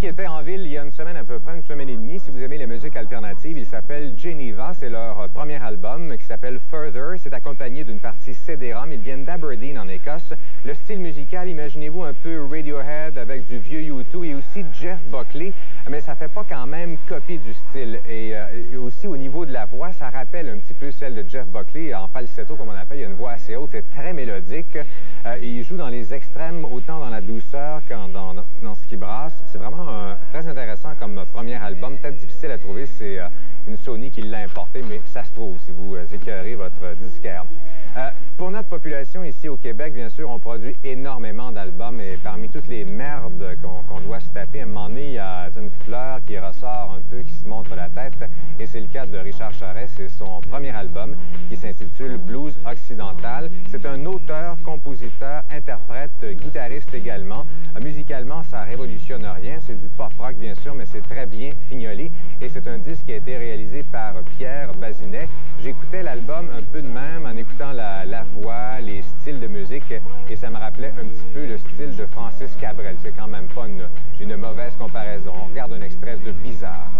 qui était en ville il y a une semaine à peu près, une semaine et demie. Si vous aimez la musique alternative, il s'appelle Geneva. C'est leur premier album qui s'appelle Further. C'est accompagné d'une partie CD-ROM. Ils viennent d'Aberdeen, en Écosse. Le style musical, imaginez-vous un peu Radiohead avec du vieux U2 et aussi Jeff Buckley. Mais ça fait pas quand même copie du style. Et aussi au niveau de la voix, ça rappelle un petit peu celle de Jeff Buckley en falsetto, comme on appelle. Il y a une voix assez haute, c'est très mélodique. Il joue dans les extrêmes, autant dans la douceur qu'en dans ce qui brasse. C'est vraiment très intéressant comme premier album. Peut-être difficile à trouver, c'est une Sony qui l'a importé, mais ça se trouve si vous écœurez votre disquaire. Pour notre population ici au Québec, bien sûr, on produit énormément d'albums et parmi toutes les merdes qu'on doit se taper, à un moment donné, il y a une fleur qui ressort un peu, qui se montre la tête et c'est le cas de Richard Charest. C'est son premier album qui s'intitule Blues Occidental. C'est un auteur, compositeur, interprète, guitariste également. Musicalement, ça révolutionne rien. C'est du pop-rock, bien sûr, mais c'est très bien fignolé. Et c'est un disque qui a été réalisé par Pierre Bazinet. J'écoutais l'album un peu de même en écoutant la voix, les styles de musique, et ça me rappelait un petit peu le style de Francis Cabrel. C'est quand même pas une mauvaise comparaison. On regarde un extrait de Bizarre.